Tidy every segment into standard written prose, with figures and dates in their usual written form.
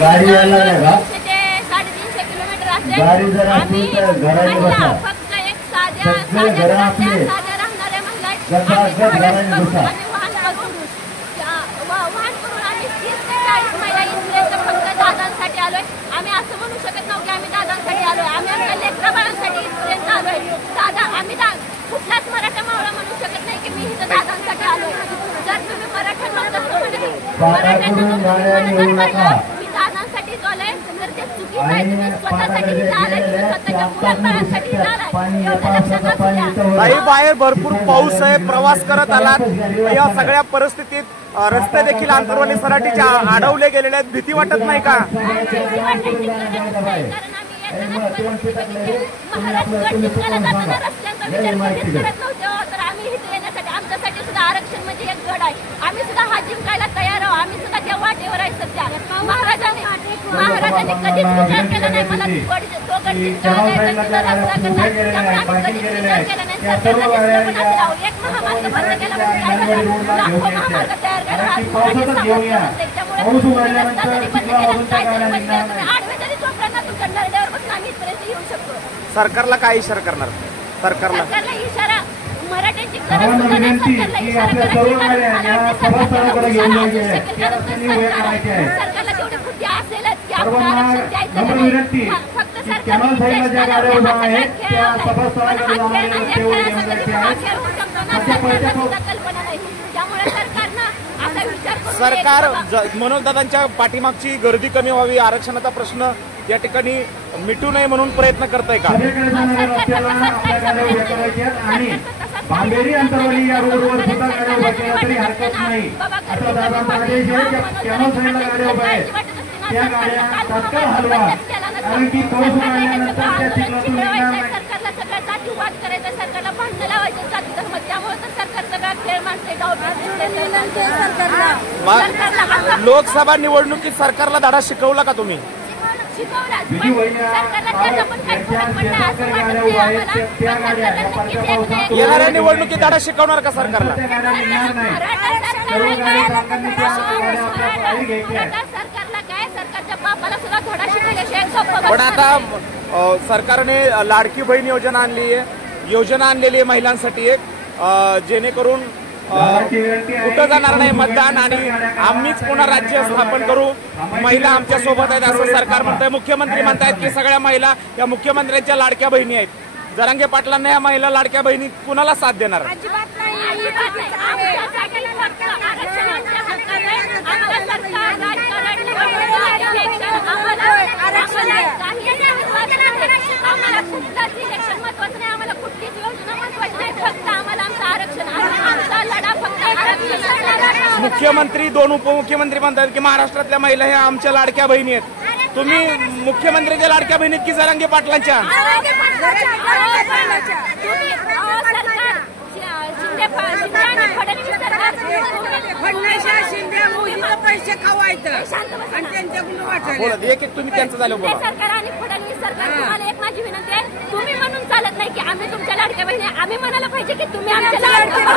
गाडी यायला लागल्या का? 350 किलोमीटर असेल. गाडी जर असली तर घराने बसा. फक्त एक साध्या घर आपले राहणाऱ्या महिला घराने बसा. वाहन करून आम्ही 30 ते 40 महिला इथपर्यंत फक्त दादांसाठी आलोय. आम्ही असं म्हणू शकत नव्हतं की आम्ही दादांसाठी आलोय. आम्ही आमच्या लेकराबाळांसाठी इथपर्यंत आलोय. दादा आम्ही कुठलाच मराठा मावळा म्हणू शकत नाही की मी इथं दादांसाठी आलोय. जर तुम्ही मराठ्यांना मी दादांसाठी आलोय तर ते चुकीचं आहे. तुम्ही स्वतःसाठी इथं आलाय, स्वतःच्या मुलाबाळांसाठी इथं आलाय. काही बाहेर भरपूर पाऊस आहे, प्रवास करत आलात. या सगळ्या परिस्थितीत रस्ते देखील आंतरवाली सराटीच्या अडवले गेलेले आहेत. भीती वाटत नाही का? आमच्यासाठी सुद्धा आरक्षण म्हणजे एक गड आहे. आम्ही सुद्धा हा जिंकायला तयार आहोत. आम्ही सुद्धा त्या वाटेवर आहे सध्या. महाराजांनी कधीच विचार केला नाही मला तो गड जिंकायला रस्ता करणार. त्यामुळे आम्ही कधीच विचार केला नाही. एक महामार्ग बंद केला म्हणजे काय झालं? लाखो महामार्ग तयार केला. त्यामुळे रस्ता जरी बंद केला काय झालं म्हणजे आडवे जरी चोपड्यांना तुमच्या नरड्यावर बसून आम्ही इथपर्यंत येऊ शकतो. सरकारला काय इशारा करणार? सरकारला इशारा मराठ्यांची गरज सुद्धा नाही. सरकारला इशारा सरकारला तेवढी बुद्धी असेलच की आपण आरक्षण द्यायचं फक्त सरकार कल्पना नाही. त्यामुळे सरकारनं असा विचार सरकार मनोजदादांच्या पाठीमागची गर्दी कमी व्हावी, आरक्षणाचा प्रश्न या ठिकाणी मिटू नये म्हणून प्रयत्न करताय का? बांधेरी अंतरवली या रोडवर सुद्धा गाड्या उभ्या केल्या तरी हरकत नाही. आता दादांचा आदेश आहे की कॅनॉल साईडला गाड्या उभ्या आहेत त्या गाड्या तात्काळ हलवा. कारण की पाऊस उघडल्यानंतर त्या चिखलातून निघणार नाही. सरकारला सगळ्या जाती वाद करायचा, सरकारला भांडण लावायचं जाती धर्म. त्यामुळे तर सरकार सगळा खेळ माणसे सरकारला. लोकसभा निवडणुकीत सरकारला धडा शिकवला का तुम्ही? येणाऱ्या निवडणुकीत धडा शिकवणार का सरकारला? पण आता सरकारने लाडकी बहीण योजना आणली आहे, योजना आणलेली आहे महिलांसाठी एक, जेणेकरून कुठं जाणार नाही मतदान आणि आम्हीच पुन्हा राज्य स्थापन करू, महिला आमच्या सोबत आहेत असं सरकार म्हणतंय. मुख्यमंत्री म्हणतायत की सगळ्या महिला या मुख्यमंत्र्यांच्या लाडक्या बहिणी आहेत. जरांगे पाटलांना या महिला लाडक्या बहिणी कुणाला साथ देणार? मुख्यमंत्री दोन उपमुख्यमंत्री म्हणतात की महाराष्ट्रातल्या महिला ह्या आमच्या लाडक्या बहिणी आहेत. तुम्ही मुख्यमंत्र्यांच्या लाडक्या बहिणीत की जरांगे पाटलांच्या? पैसे खवायचं आणि त्यांच्याकडून वाटायचं. एक तुम्ही त्यांचं झालं बोला. सरकार आणि फडणवीस सरकार तुम्हाला एक माझी विनंती आहे, तुम्ही म्हणून चालत नाही की आम्ही तुमच्या लाडक्या बहिणी. आम्ही म्हणायला पाहिजे की तुम्ही आमच्या लाडक्या भाऊ.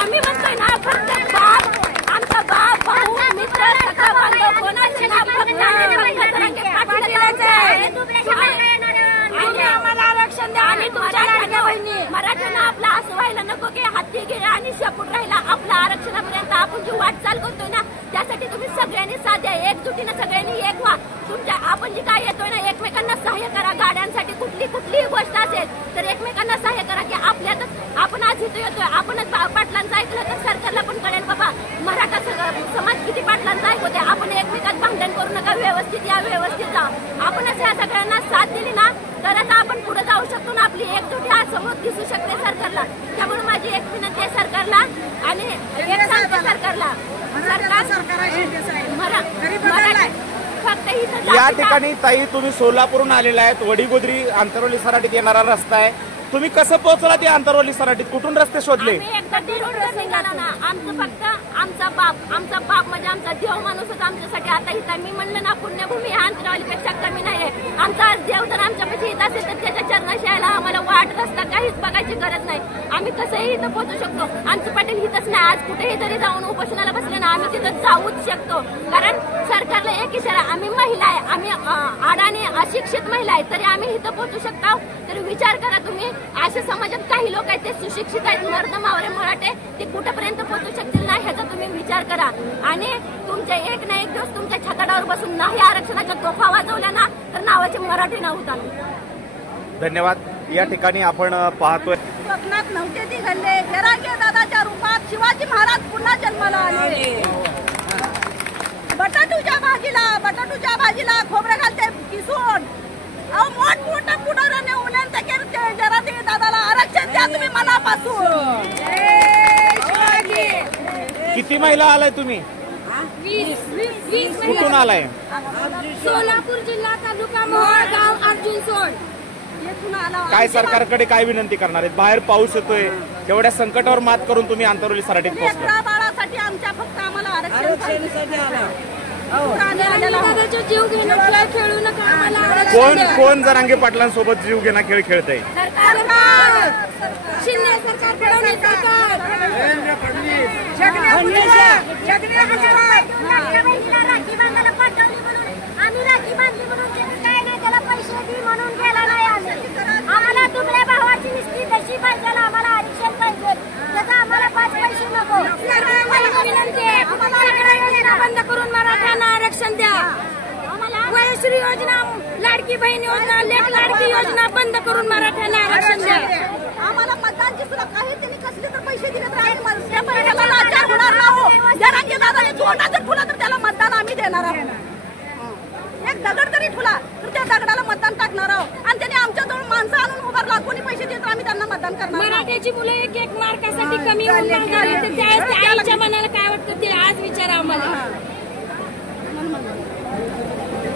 आम्ही म्हणतोय ना फक्त बाप, आमचा बाप, भाऊ, मित्र, सखा, बांधव कोणाचे ना फक्त आम्हाला आरक्षण द्या. आणि तुमच्या लाडक्या बहिणी मराठ्यांना आपला असं व्हायला नको की हत्ती गेला आणि शेपूट राहिला. आपल्या आरक्षणापर्यंत आपण जी वाटचाल करतोय ना त्यासाठी तुम्ही सगळ्यांनी साथ द्या. एकजुटीनं सगळ्यांनी एक व्हा. तुमच्या आपण जी काय येतोय ना एकमेकांना सहाय्य करा. गाड्यांसाठी कुठलीही गोष्ट असेल तर एकमेकांना सहाय्य करा की आपल्यातच आपण आज इथं येतोय. आपणच पाटलांचं ऐकलं तर सरकारला पण कळेल बाबा मराठा समाज किती पाटलांचं ऐकवते. आपण एकमेकात भांडण करू नका. व्यवस्थित या, व्यवस्थित जा. आपणच ह्या सगळ्यांना साथ दिली ना तरच आपण पुढे जाऊ शकतो ना. आपली एकजुटी आज समोर दिसू शकते सरकारला. त्यामुळे माझी एक विनंती आहे सरकारला आणि एक सांगते सरकारला, या ठिकाणी ताई तुम्ही सोलापूरहून आलेला आहेत. वडीगोद्री आंतरवली सराटीत येणारा रस्ता आहे. तुम्ही कसं पोहोचला ते आंतरवली सराटीत? कुठून रस्ते शोधले? एकदा निघाला ना. आमचं फक्त आमचा बाप म्हणजे आमचा देव माणूसच आमच्यासाठी. आता इथं मी म्हणलं ना पुण्यभूमी ह्या अंतरावलीपेक्षा कमी नाहीये. आमचा देव जर आमच्यापाशी येत असेल तर त्याच्या चरणाशी यायला आम्हाला वाट रस्ता काहीच बघायची गरज नाही. आम्ही कसंही इथं पोहोचू शकतो. आमचं पाटील इथंच नाही, आज कुठेही जरी जाऊन उपोषणाला बसले ना आम्ही तिथं जाऊच शकतो. कारण सरकारला एक की सर आम्ही महिला आहे, आम्ही अडाणी अशिक्षित महिला आहे, तरी आम्ही इथं पोहोचू शकतो. तर विचार करा तुम्ही, अशा समाजात काही लोक आहेत ते सुशिक्षित आहेत, मर्द मावळे मराठे, ते कुठपर्यंत पोहोचू शकतील ना ह्याचा तुम्ही विचार करा. आणि तुमच्या एक ना एक दिवस तुमच्या छताडावर बसून नाही आरक्षणाच्या तोफा वाजवल्या ना तर नावाचे मराठी नाव होतात. धन्यवाद. या ठिकाणी आपण पाहतोय स्वप्नात नव्हते ती घडले, जरांगे दादाच्या रूपात शिवाजी महाराज पुन्हा जन्माला आले. बटाटूच्या भाजीला खोबरं घालते किसून, अहो मोठमोठं पुढाऱ्याने उन्हांत केलं जरांगे दादाला आरक्षण द्या तुम्ही मनापासून. किती महिला आलाय तुम्ही? 20 कुठून आलाय? सोलापूर जिल्हा, तालुका मोहोळ, गाव अर्जुन सोड. काय सरकारकडे काय विनंती करणार आहेत? बाहेर पाऊस येतोय, तेवढ्या संकटावर मात करून तुम्ही आंतरवली सराटीत पोहोचला. बाळासाठी आमच्या फक्त आम्हाला आरक्षण जीव घेणं खेळ खेळू नका आम्हाला. कोण जरांगे पाटलांसोबत जीव घेणा खेळ खेळतय? शिंदे सरकार, फडणवीस सरकार. राखी बांधायला पाठवली म्हणून आम्ही राखी बांधली म्हणून काय नाही त्याला पैसे दे म्हणून गेला नाही. आम्हाला तुमच्या भावाची निस्ती तशी पाहिजे, आम्हाला आरक्षण पाहिजे, त्याचा आम्हाला 5 पैसे नको. योजना बंद करून मराठ्यांना आरक्षण द्या. वयश्री योजना, लाडकी बहीण योजना, लेख लाडकी योजना बंद करून मराठ्यांना आरक्षण द्या. आम्हाला मतदानची सुद्धा काही त्यांनी कसले तर पैसे दिले तर जरांगे दादाने छोटा जर ठुला तर त्याला मतदान आम्ही देणार आहोत. एक दगड जरी ठुला तर त्या दगडाला मतदान टाकणार आहोत. आणि त्यांनी आमच्याजवळ माणसं आणून उभारला, कोणी पैसे देत आम्ही त्यांना मतदान करणार. मराठ्याची मुलं एक मार्कासाठी कमी आईच्या मनाला काय वाटतं ते आज विचारा आम्हाला.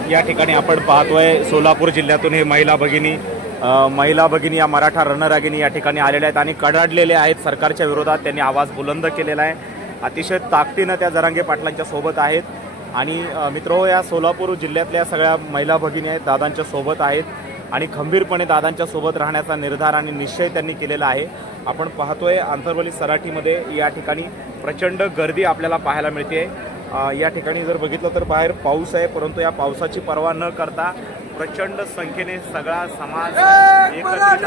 या ठिकाणी आपण पाहतोय सोलापूर जिल्ह्यातून हे महिला भगिनी या मराठा रणरागिनी या ठिकाणी आलेल्या आहेत आणि कडाडलेले आहेत सरकारच्या विरोधात. त्यांनी आवाज बुलंद केलेला आहे, अतिशय ताकदीनं त्या जरांगे पाटलांच्या सोबत आहेत. आणि मित्रो, या सोलापूर जिल्ह्यातल्या सगळ्या महिला भगिनी आहेत, दादांच्या सोबत आहेत आणि खंबीरपणे दादांच्या सोबत राहण्याचा निर्धार आणि निश्चय त्यांनी केलेला आहे. आपण पाहतोय आंतरवली सराटीमध्ये या ठिकाणी प्रचंड गर्दी आपल्याला पाहायला मिळते. या ठिकाणी जर बघितलं तर बाहेर पाऊस आहे, परंतु या पावसाची पर्वा न करता प्रचंड संख्येने सगळा समाज एकत्रित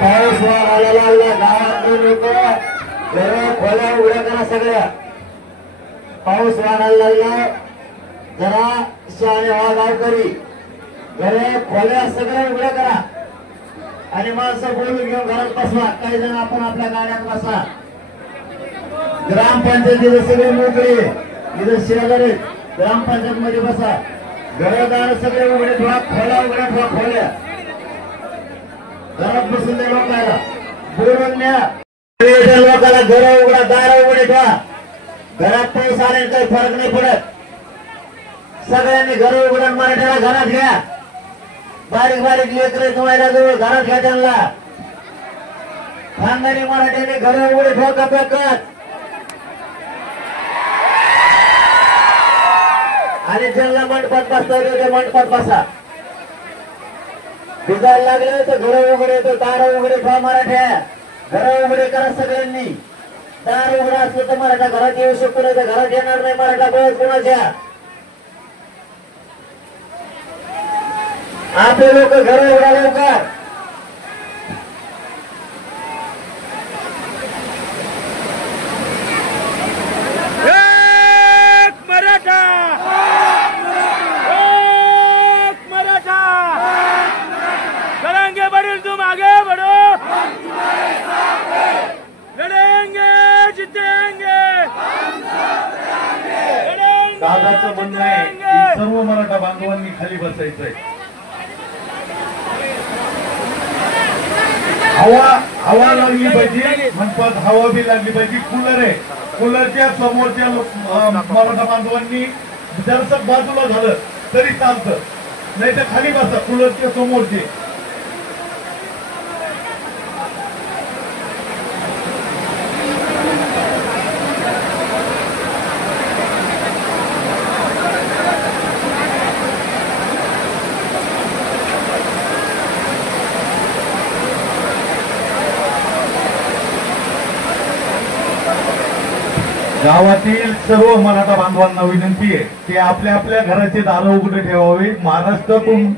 पाऊस आला लागला, गावातून लोक जरा खोल्या उघड्या करा. सगळ्या पाऊस वाढायला लागला, जरा शहाणे व्हा गावकरी, जरा खोल्या सगळ्या उघड्या करा आणि माणसं बोलून घेऊन घरात बसवा. काही जण आपण आपल्या गाड्यात बसा. ग्रामपंचायतीला सगळे मोकळे, इथं शेजारी ग्रामपंचायत मध्ये बसा. घरदार सगळे उघडे ठेवा, खोल्या उघड्या ठेवा. खोल्या घरात बसून द्या, लोकांना बोलून द्या. लोकांना घर उघडा, दार उघडे ठेवा. घरात पैसा आले काही फरक नाही पडत. सगळ्यांनी घर उघडून मराठ्याला घरात घ्या. बारीक बारीक लेकरे तुम्हाला जवळ घरात घ्या त्यांना. खानदानी मराठ्याने घर उघडे ठेवता पेकत आणि ज्यांना मंडपात बसता येतो ते मंडपात बसा. भिजायला लागले तर घर उघडे तर दार उघडे ठेवा. मराठ्या घर उघडे करा सगळ्यांनी. दार उघडा असलं तर मराठा घरात येऊ शकतो नाही तर घरात येणार नाही. मराठा बळच कोणाच्या. आपले लोक घर उघडा लवकर. मराठा करेंगे बड़े तुम आगे बढ़ो लड़ेंगे जीतेंगे. दादाचं म्हणणं आहे की सर्व मराठा बांधवांनी खाली बसायचंय. हवा लागली पाहिजे म्हणतात. हवा बी लागली पाहिजे. कूलर आहे. कूलरच्या समोरच्या मराठा बांधवांनी जरसक बाजूला झालं तरी चालतं नाही तर खाली बसा कूलरच्या समोरचे. गावातील सर्व मराठा बांधवांना विनंती आहे की आपल्या आपल्या घराचे दार उघडे ठेवावे. महाराष्ट्रातून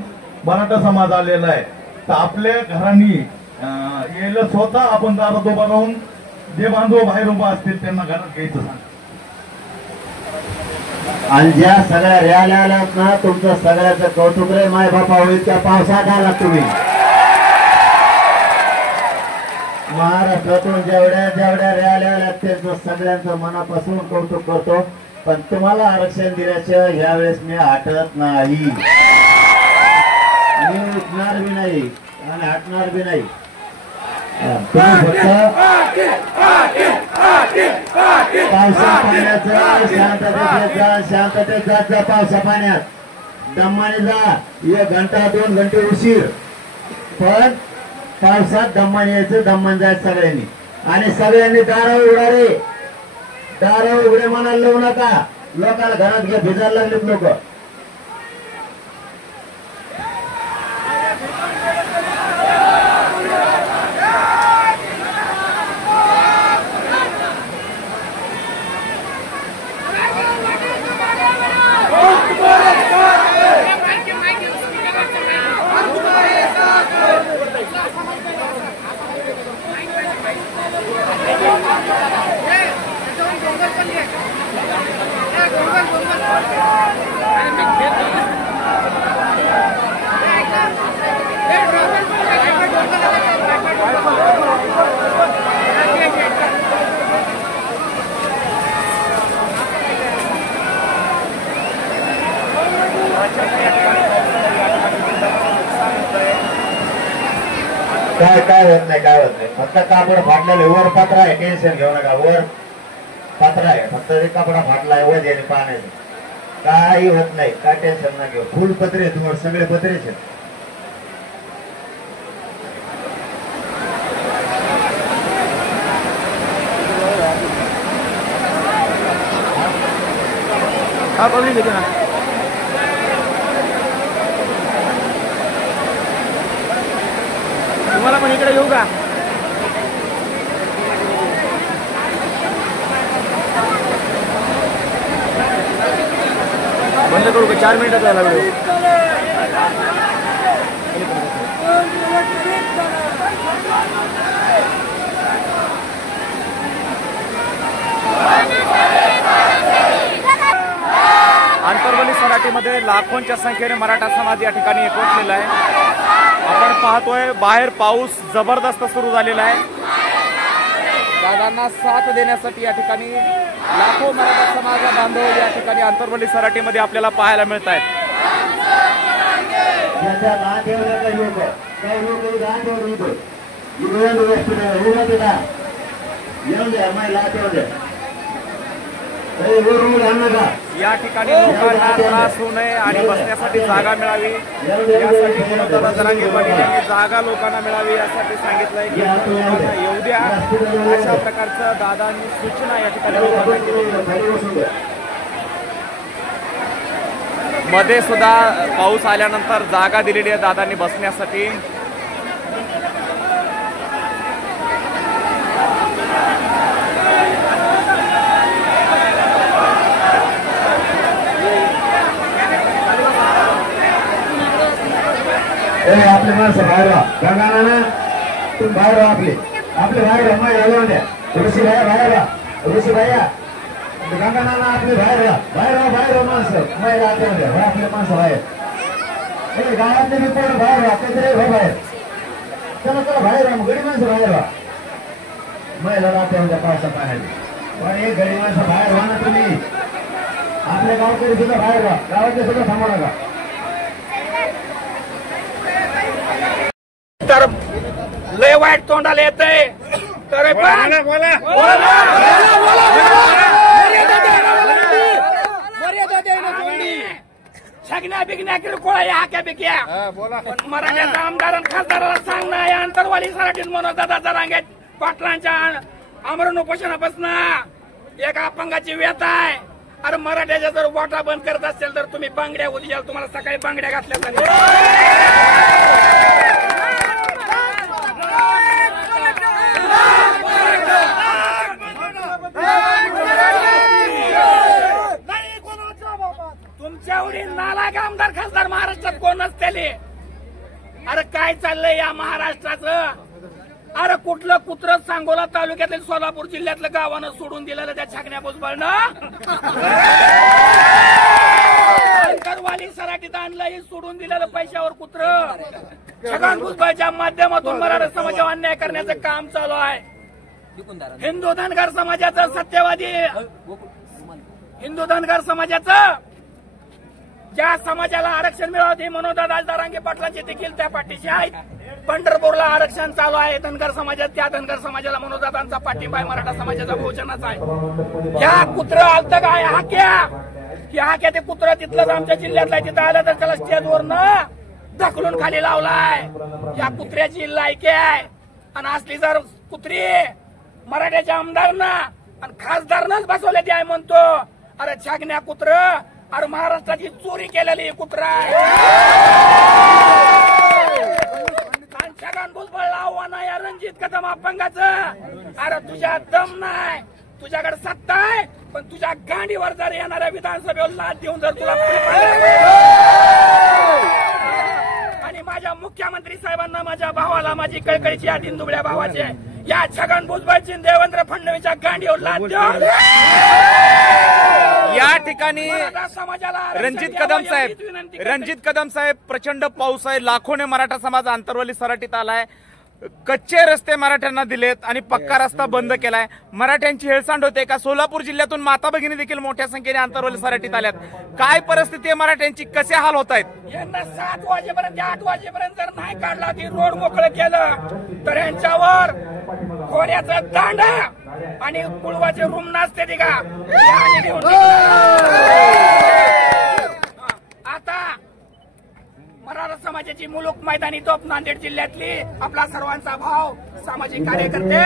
मराठा समाज आलेला आहे तर आपल्या घरांनी यायला स्वतः आपण दारात उभा राहून जे बांधव बाहेर उभा असतील त्यांना घरात घ्यायचं सांग. आणि ज्या सगळ्या रॅल्या आल्यात ना तुमचं सगळ्याचं कौतुक रे माय बापा होईल. त्या पावसात आला तुम्ही. महाराष्ट्रातून जेवढ्या जेवढ्या रॅल्या आल्यात त्यांचं सगळ्यांचं मनापासून कौतुक करतो. पण तुम्हाला आरक्षण दिल्याशिवाय यावेळेस मी हटत नाही. मी उठणार बी नाही आणि हटणार बी नाही. तुम्ही फक्त पावसा पाण्याचं शांततेत जा. शांततेत जात जा. पावसा पाण्यात दमाने जा. 1 घंटा 2 घंटे उशीर पण पावसात दम्मान यायचं. दम्मान जायचं सगळ्यांनी. आणि सगळ्यांनी दारा उघडारे. दारा उघडे म्हणायला लावू नका. लोकांना घरात घ्या. भिजायला लागलेत लोक. काय होत नाही. काय होत नाही. फक्त कापड फाटलेलं. वर पत्रा आहे. टेन्शन घेऊ नका. वर पत्रा आहे. फक्त ते कपडा फाटलाय वजन पाण्याचं. काही होत नाही. काय टेन्शन ना घेऊ. फुल पत्रे तुम्हाला सगळे पत्रेच आहेत. हा पब्लिक येतो ना. तुम्हाला पण इकडे येऊ का. बंद करू का. 4 मिनिटात झाला व्हिडिओ. आंतरवली सराटीमध्ये लाखोंच्या संख्येने मराठा समाज या ठिकाणी एकवटलेला आहे. आपण पाहतोय बाहेर पाऊस जबरदस्त सुरू झालेला आहे. दादांना साथ देण्यासाठी या ठिकाणी लाखो मराठा समाज बांधव या ठिकाणी आंतरवली सराटीमध्ये आपल्याला पाहायला मिळत आहेत. या ठिकाणी लोकांना त्रास होऊ नये आणि बसण्यासाठी जागा मिळावी यासाठी मनोजदादा जरांगे पाटील यांनी जागा लोकांना मिळावी यासाठी सांगितलंय की लोकांना येऊ द्या अशा प्रकारचं दादांनी सूचना या ठिकाणी लोकांना केली. मध्ये सुद्धा पाऊस आल्यानंतर जागा दिलेली आहे दादांनी बसण्यासाठी. आपले माणसं बाहेर व्हा. गंगाना तुम्ही बाहेर व्हा. आपले बाहेर व्हा. मग आलो द्या. ऋषी भाया बाहेर व्हा. ऋषी भाया गंगाना आपले बाहेर व्हा. बाहेर व्हा माणसं. मग आते द्या. आपले माणसं बाहेर. गावातले बी कोण बाहेर व्हा. काहीतरी व्हा बाहेर. चला बाहेर व्हा. गडी माणसं बाहेर व्हा. महिला राहते द्या पावसा पाण्यात. पण एक गडी माणसं बाहेर व्हा ना तुम्ही. आपल्या गावकडे सुद्धा बाहेर व्हा. गावातले सुद्धा थांबा नका. तर लय वाईट तोंडाला येतंय तर छगण्या बिगण्या किरकोळ या हाक्या बिक्या पण मराठ्याचा आमदार आणि खासदाराला सांगणं या अंतरवाली सराटीत मनोजदादा जरांगे पाटलांच्या आमरण उपोषणापासून एक अपंगाची व्यथा आहे. अरे मराठ्याच्या जर वाटा बंद करत असेल तर तुम्ही बांगड्या उद्या तुम्हाला सकाळी बांगड्या घातल्या तुमच्यावरील नालायक आमदार खासदार महाराष्ट्रात कोण नसतेले. अरे काय चाललंय या महाराष्ट्राचं. अरे कुठलं कुत्र सांगोला तालुक्यातील सोलापूर जिल्ह्यातलं गावानं सोडून दिलेलं त्या छागण्या भुजबळनं अंतरवाली सराटीत आणलंही सोडून दिलेलं पैशावर कुत्र. छगन भुजबळच्या माध्यमातून मराठा समाजावर अन्याय करण्याचं काम चालू आहे. हिंदू धनगर समाजाचं सत्यवादी हिंदू धनगर समाजाचं ज्या समाजाला आरक्षण मिळावं मनोजदादा जरांगे पाटलांचे देखील त्या पाठीशी आहेत. पंढरपूरला आरक्षण चालू आहे धनगर समाजात. त्या धनगर समाजाला मनोजदादांचा पाठिंबा आहे. मराठा समाजाचा बहुजनाचा आहे. या कुत्र आलत काय हाक्या ते कुत्र तिथलंच आमच्या जिल्ह्यातला तिथं आलं तर त्याला स्टेजवरनं ढकलून खाली लावलाय. या कुत्र्याची लायकी आहे. आणि असली जर कुत्री मराठ्याच्या आमदारनं आणि खासदारनंच बसवले ते आहे म्हणतो. अरे छागण्या कुत्र अरे महाराष्ट्राची चोरी केलेली कुत्रा आहे. छगन भुजबळला आव्हान आहे या रणजित कदम अपंगाचं. अरे तुझ्या दम नाही तुझ्याकडे सत्ता आहे पण तुझ्या गांडीवर जर येणाऱ्या विधानसभेवर लाच देऊन जर तुला आणि माझ्या मुख्यमंत्री साहेबांना माझ्या भावाला माझी कळकळीची या दिनदुबळ्या भावाची या छगन भुजबळची देवेंद्र फडणवीसच्या गांडीवर लाच देऊन या ठिकाणी रणजित कदम साहेब प्रचंड पाऊस आहे. लाखोने मराठा समाज आंतरवली सराटीत आलाय. कच्चे रस्ते मराठ्यांना दिलेत आणि पक्का रस्ता बंद केलाय. मराठ्यांची हेळसांड होते का. सोलापूर जिल्ह्यातून माता भगिनी देखील मोठ्या संख्येने आंतरवली सराटीत आल्यात. काय परिस्थिती आहे मराठ्यांची. कसे हाल होत आहेत. यांना 7 वाजेपर्यंत 8 वाजेपर्यंत जर नाही काढला ती रोड मोकळं केलं तर यांच्यावर खोऱ्याचं दांड आणि कुळवाचे रूम नसते ती का. आता मराठा समाजाची मुलूक मैदानी तोप नांदेड जिल्ह्यातली आपला सर्वांचा भाव सामाजिक कार्यकर्ते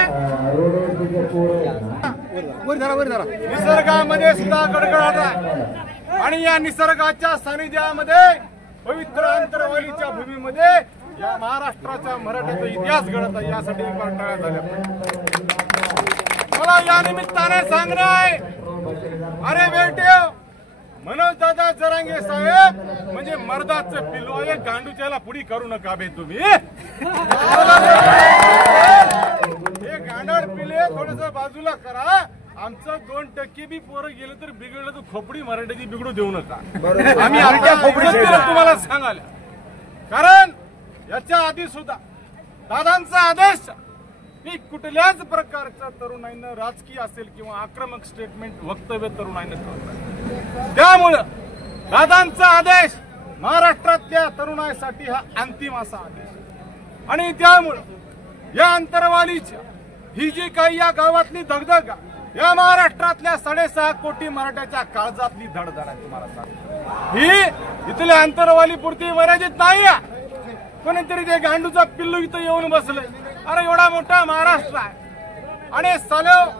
निसर्गामध्ये सुद्धा गडगडाट आहे आणि या निसर्गाच्या सानिध्यामध्ये पवित्र अंतरवालीच्या भूमीमध्ये या महाराष्ट्राच्या मराठ्याचा इतिहास घडत आहे. यासाठी एक टाळ्या झाल्या पाहिजे. मला या निमित्ताने सांगणं आहे अरे बेटेव मनोजदादा जरांगे साहेब म्हणजे मर्दाचं पिल्लू आहे. गांडूच्याला पुढी करू नका बे तुम्ही. हे गांडळ पिले थोडस बाजूला करा. आमचं 2% बी पोरं गेलं तर बिघडलं तर खोपडी मराठ्याची बिघडू देऊ नका. आम्ही आमच्या खोपडीला तुम्हाला सांगाल. कारण याच्या आधी सुद्धा दादांचा आदेश की कुठल्याच प्रकारच्या तरुणाईनं राजकीय असेल किंवा आक्रमक स्टेटमेंट वक्तव्य तरुणाईनं करू. त्यामुळं दादांचा आदेश महाराष्ट्रातल्या तरुणाईसाठी हा अंतिम असा आदेश आणि त्यामुळं या अंतरवालीच्या ही जी काही या गावातली दगदग या महाराष्ट्रातल्या 6.5 कोटी मराठ्याच्या काळजातली धडधड आहे. तुम्हाला सांगतो ही इथल्या अंतरवाली पुरती मर्यादित नाही. कोणीतरी ते गांडूचा पिल्लू इथं येऊन बसलंय. अरे एवढा मोठा महाराष्ट्र आहे आणि सालेव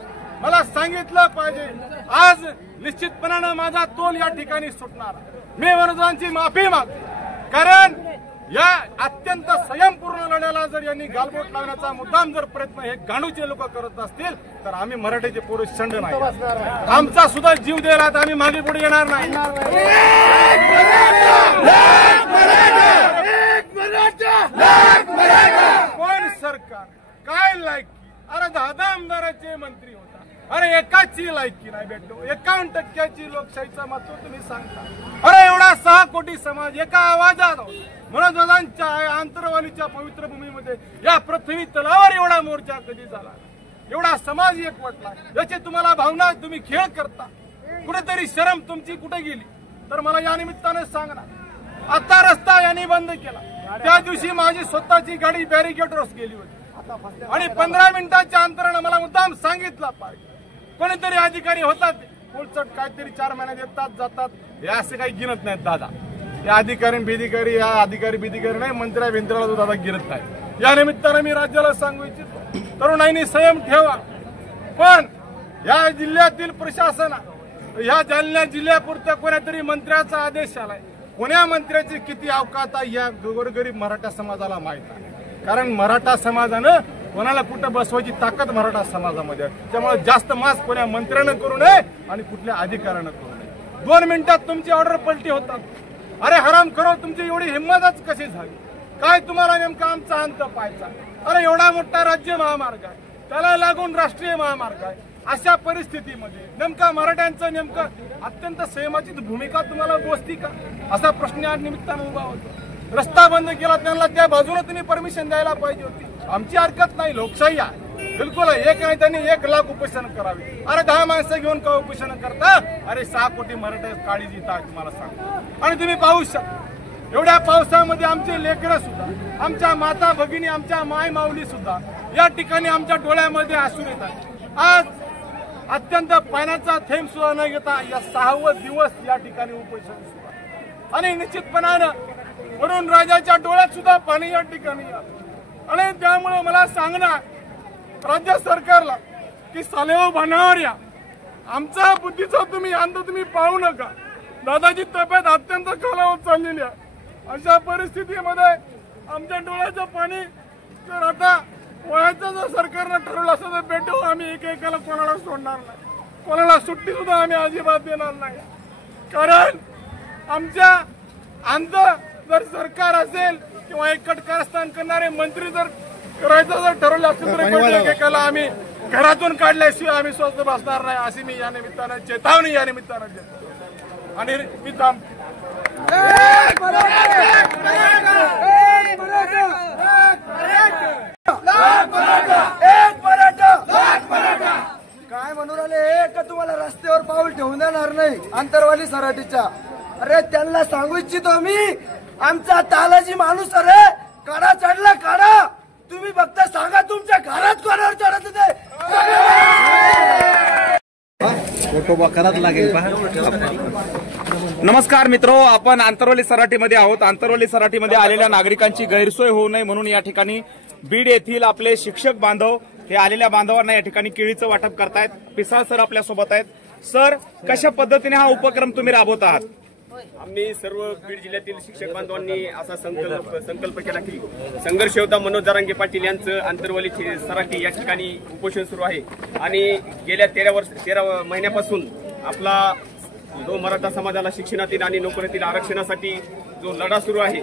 मला सांगितलं पाहिजे. आज निश्चितपणानं माझा तोल या ठिकाणी सुटणार. मी मनोजांची माफी मागतो, कारण या अत्यंत संयमपूर्ण लढ्याला जर यांनी गालबोट लावण्याचा मुद्दाम जर प्रयत्न हे गांडूचे लोक करत असतील तर आम्ही मराठीचे पुरुष शंड नाही. आमचा सुद्धा जीव द्यायला तर आम्ही मागे पुढे येणार नाही. कोण सरकार काय लायकी? अरे 10 आमदाराचे मंत्री होता. अरे एकाची लायकी नाही भेटतो. 51% लोकशाहीचं महत्व तुम्ही सांगता. अरे एवढा 6 कोटी समाज एका आवाजात मनोजदांच्या आंतरवालीच्या पवित्र भूमीमध्ये या पृथ्वी तलावर एवढा मोर्चा कधी झाला? एवढा समाज एकवटला. याची तुम्हाला भावना तुम्ही खेळ करता. कुठेतरी शरम तुमची कुठे गेली तर मला या निमित्ताने सांगणार. आता रस्ता यांनी बंद केला. त्या दिवशी माझी स्वतःची गाडी बॅरिकेडवर गेली होती आणि 15 मिनिटाच्या अंतरानं मला मुद्दाम सांगितलं पाहिजे. कोणीतरी अधिकारी होतात उलचट काहीतरी 4 महिन्यात येतात जातात. हे असे काही गिनत नाहीत दादा. या अधिकारी बिधिकारी या अधिकारी बिधिकारी नाही, मंत्र्या भिंत्राला तो दादा गिरत नाही. या निमित्तानं मी राज्याला सांगू इच्छितो, तरुणाईंनी संयम ठेवा. पण या जिल्ह्यातील प्रशासन या जालना जिल्ह्यापुरत्या कोणातरी मंत्र्याचा आदेश आलाय. कोण्या मंत्र्याची किती अवकात आहे या गोरगरीब मराठा समाजाला माहित आहे. कारण मराठा समाजानं कोणाला कुठं बसवायची ताकद मराठा समाजामध्ये आहे. त्यामुळे जास्त मास कोण्या मंत्र्यानं करू नये आणि कुठल्या अधिकाऱ्यानं करू नये. 2 मिनिटात तुमची ऑर्डर पलटी होतात. अरे हराम करो, तुमची एवढी हिंमतच कशी झाली? काय तुम्हाला नेमका आमचा अंत पाहायचा? अरे एवढा मोठा राज्य महामार्ग आहे, त्याला लागून राष्ट्रीय महामार्ग आहे. अशा परिस्थितीमध्ये नेमका मराठ्यांचं नेमकं अत्यंत संयमाची भूमिका तुम्हाला बोचती का? असा प्रश्न या निमित्तानं उभा होतो. रस्ता बंद केला त्यांना त्या बाजूने तुम्ही परमिशन द्यायला पाहिजे होती. आमची हरकत नाही, लोकशाही आहे बिलकुल. एक नाही त्यांनी 1 लाख उपोषण करावे. अरे 10 माणसं घेऊन का उपोषण करता? अरे 6 कोटी मराठा काळी जिता तुम्हाला सांगतो. आणि तुम्ही पाहू शकता एवढ्या पावसामध्ये आमचे लेकरं सुद्धा, आमच्या माता भगिनी, आमच्या माय माऊली सुद्धा या ठिकाणी आमच्या डोळ्यामध्ये असून येतात. आज अत्यंत पाण्याचा थेंब सुद्धा न घेता या 6वं दिवस या ठिकाणी उपोषण सुरू आहे. आणि निश्चितपणानं वरून राजाच्या डोळ्यात सुद्धा पाणी या ठिकाणी आलं. आणि त्यामुळे मला सांगणार राज्य सरकारला की सालेव बनावर या. आमचा बुद्धीचा तुम्ही अंत तुम्ही पाहू नका. दादाची तब्येत अत्यंत खालावत चाललेली आहे. अशा परिस्थितीमध्ये आमच्या डोळ्याचं पाणी तर आता वयाचं जर सरकारनं ठरवलं असं तर भेटू आम्ही एकेकाला कोणाला सोडणार नाही. कोणाला सुट्टी सुद्धा आम्ही अजिबात देणार नाही. कारण आमच्या अंत जर सरकार असेल किंवा एक कारस्थान करणारे मंत्री जर करायचं जर ठरवलं असेल तर एकेकाला आम्ही घरातून काढल्याशिवाय आम्ही स्वस्त बसणार नाही. अशी मी या निमित्तानं चेतावणी या निमित्तानं देतो. आणि मी काय म्हणून आले का तुम्हाला रस्त्यावर पाऊल ठेवून देणार नाही आंतरवाली सराटीच्या? अरे त्यांना सांगू इच्छितो मी, आमचा तालाजी माणूस अरे काढा चढला काढा. तुम्ही फक्त सांगा तुमच्या घरात कोणावर चढत होते. नमस्कार मित्रो, आपण आंतरवली सराटीमध्ये आहोत. आंतरवली सराटीमध्ये आलेल्या नागरिकांची गैरसोय होऊ नये म्हणून या ठिकाणी बीड येथील आपले शिक्षक बांधव हे आलेल्या बांधवांना या ठिकाणी केळीचं वाटप करतायत. पिसाळ सर आपल्यासोबत आहेत. सर, कशा पद्धतीने हा उपक्रम तुम्ही राबवत आहात? आम्ही सर्व बीड जिल्ह्यातील शिक्षक बांधवांनी असा संकल्प केला की संघर्ष योद्धा मनोज जरांगे पाटील यांचं आंतरवली सराटी या ठिकाणी उपोषण सुरू आहे. आणि गेल्या 13 महिन्यापासून आपला जो मराठा समाजाला शिक्षणातील आणि नोकरीतील आरक्षणासाठी जो लढा सुरू आहे,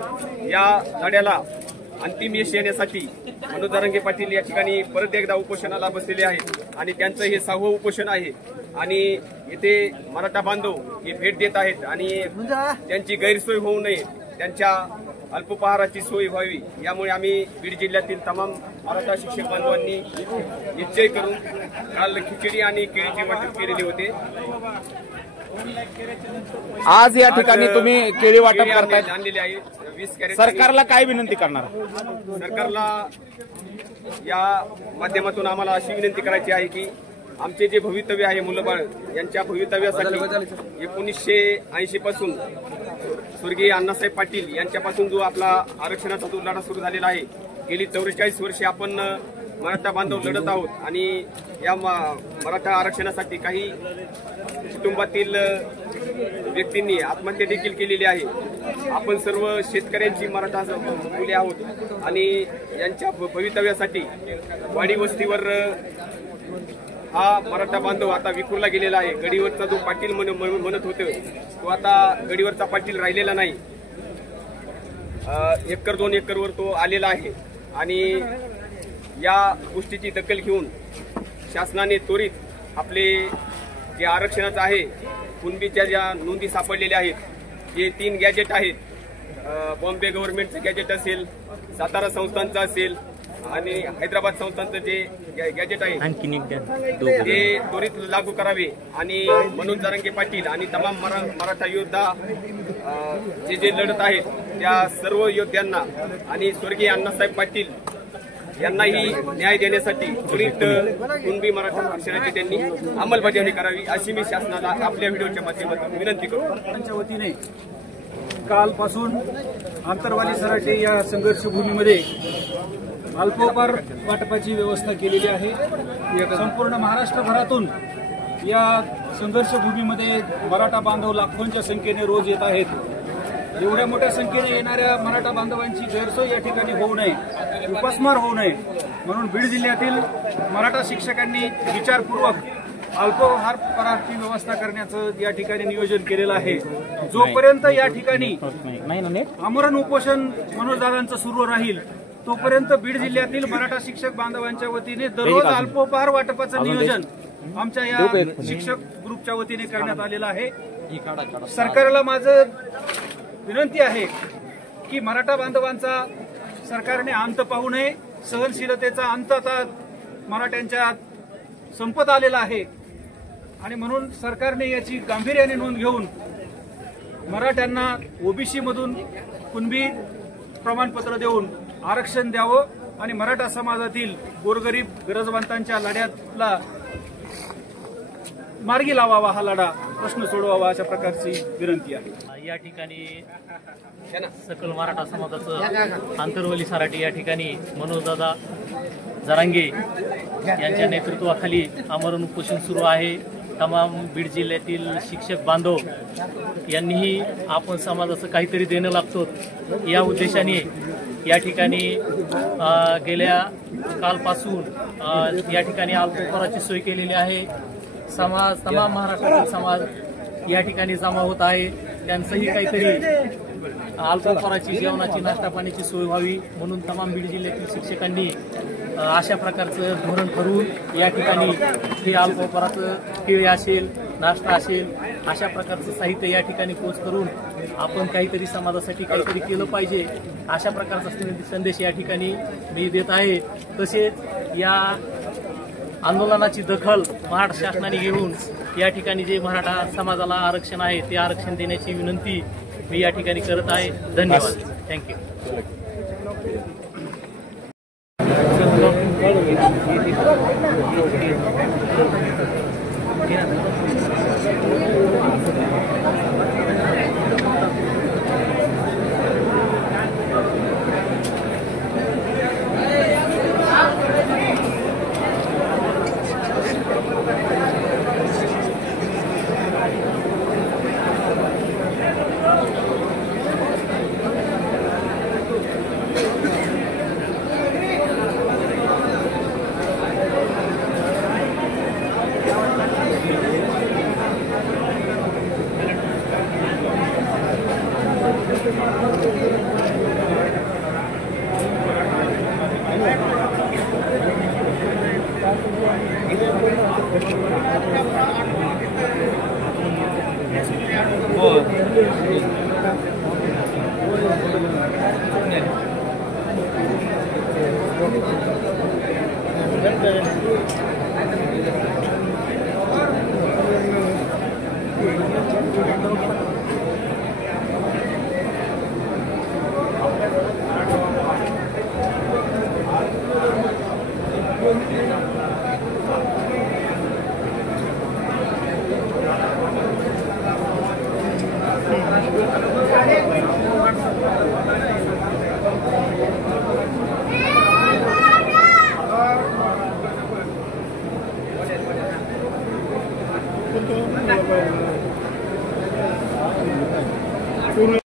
या लढ्याला अंतिम यश येण्यासाठी मनोज जरांगे पाटील या ठिकाणी परत एकदा उपोषणाला बसलेले आहेत. आणि त्यांचं हे 6वं उपोषण आहे. आणि येथे मराठा बांधव हे भेट देत आहेत आणि त्यांची गैरसोय होऊ नये, त्यांच्या अल्पोपहाराची सोय व्हावी, यामुळे आम्ही बीड जिल्ह्यातील तमाम मराठा शिक्षक बांधवांनी निश्चय करून काल खिचडी आणि केळीचे वाटप केलेले होते. आज या ठिकाणी तुम्ही केळी वाटप करताय, आणलेले आहे 20 कॅरेट. सरकारला काय विनंती करणार? सरकारला या माध्यमातून आम्हाला अशी विनंती करायची आहे की आमचे जे भवितव्य आहे मुलंबाळ यांच्या भवितव्यासाठी 1980 पासून स्वर्गीय अण्णासाहेब पाटील यांच्यापासून जो आपला आरक्षणाचा जो लढा सुरू झालेला आहे, गेली 44 वर्षे आपण मराठा बांधव लढत आहोत आणि या मराठा आरक्षणासाठी काही कुटुंबातील व्यक्तींनी आत्महत्या देखील केलेली आहे। आपण सर्व शेतकऱ्यांची मराठा मुले आहोत आणि यांच्या भवितव्यासाठी वाडी वस्तीवर हा मराठा बांधव आता विखुरला गेलेला आहे। गडीवरचा जो पाटील म्हणत होते तो आता गडीवरचा पाटील राहिलेला नाही, 1 एकर 2 एकरवर तो आलेला आहे आणि या गोष्टीची दखल घेऊन शासनाने त्वरित आपले जे आरक्षणाचं आहे, कुणबीच्या ज्या नोंदी सापडलेल्या आहेत, जे 3 गॅजेट आहेत, बॉम्बे गव्हर्नमेंटचं गॅजेट असेल, सातारा संस्थांचं असेल आणि हैदराबाद संस्थांचं जे गॅजेट आहे ते त्वरित लागू करावे आणि मनोज जरांगे पाटील आणि तमाम मराठा योद्धा जे लढत आहेत त्या सर्व योद्ध्यांना आणि स्वर्गीय अण्णासाहेब पाटील यांनाही न्याय देण्यासाठी त्वरित कुणबी मराठा आरक्षणाची त्यांनी अंमलबजावणी करावी अशी मी शासनाला आपल्या व्हिडिओच्या माध्यमातून विनंती करतो। त्यांच्या वतीने कालपासून आंतरवाली सराटे या संघर्षभूमीमध्ये अल्पोपहार वाटपाची व्यवस्था केलेली आहे। संपूर्ण महाराष्ट्रभरातून या संघर्षभूमीमध्ये मराठा बांधव लाखोंच्या संख्येने रोज येत आहेत। एवढ्या मोठ्या संख्येने येणाऱ्या मराठा बांधवांची गैरसोय या ठिकाणी होऊ नये, उपासमार होऊ नये म्हणून बीड जिल्ह्यातील मराठा शिक्षकांनी विचारपूर्वक अल्पोपहार पराची व्यवस्था करण्याचं या ठिकाणी नियोजन केलेलं आहे। जोपर्यंत या ठिकाणी आमरण उपोषण मनोजदादांचं सुरू राहील तोपर्यंत बीड जिल्ह्यातील मराठा शिक्षक बांधवांच्या वतीने दररोज अल्पोपहार वाटपाचं नियोजन आमच्या या शिक्षक ग्रुपच्या वतीने करण्यात आलेलं आहे। सरकारला माझं विनंती आहे की मराठा बांधवांचा सरकारने अंत पाहू नये, सहनशीलतेचा अंत आता मराठ्यांच्या संपत आलेला आहे आणि म्हणून सरकारने याची गांभीर्याने नोंद घेऊन मराठ्यांना ओबीसी मधून कुणबी प्रमाणपत्र देऊन आरक्षण द्यावं आणि मराठा समाजातील गोरगरीब गरजवंतांच्या लढ्याला मार्गी लावावा, हा लढा प्रश्न सोडवावा अशा प्रकारची विनंती आहे। या ठिकाणी सकल मराठा समाजाचं आंतरवली सराटी या ठिकाणी मनोजदादा जरांगे यांच्या नेतृत्वाखाली आमरण उपोषण सुरू आहे। तमाम बीड जिल्ह्यातील शिक्षक बांधव यांनीही आपण समाजाचं काहीतरी देणं लागतो या उद्देशाने या ठिकाणी गेल्या कालपासून या ठिकाणी अल्पोपहाराची सोय केलेली आहे। तमाम महाराष्ट्रातील समाज या ठिकाणी जमा होत आहे, त्यांचंही काहीतरी अल्पोपहाराची जेवणाची नाश्ता पाण्याची सोय व्हावी म्हणून तमाम बीड जिल्ह्यातील शिक्षकांनी अशा प्रकारचं धोरण ठरवून या ठिकाणी हे अल्पोपहाराचं केळी असेल, नाश्ता असेल अशा प्रकारचं साहित्य या ठिकाणी पोच करून आपण काहीतरी समाजासाठी काहीतरी केलं पाहिजे अशा प्रकारचा संदेश या ठिकाणी मी देत आहे। तसेच या आंदोलनाची दखल महाराष्ट्र शासनाने घेऊन या ठिकाणी जे मराठा समाजाला आरक्षण आहे ते आरक्षण देण्याची विनंती मी या ठिकाणी करत आहे। धन्यवाद, थँक्यू।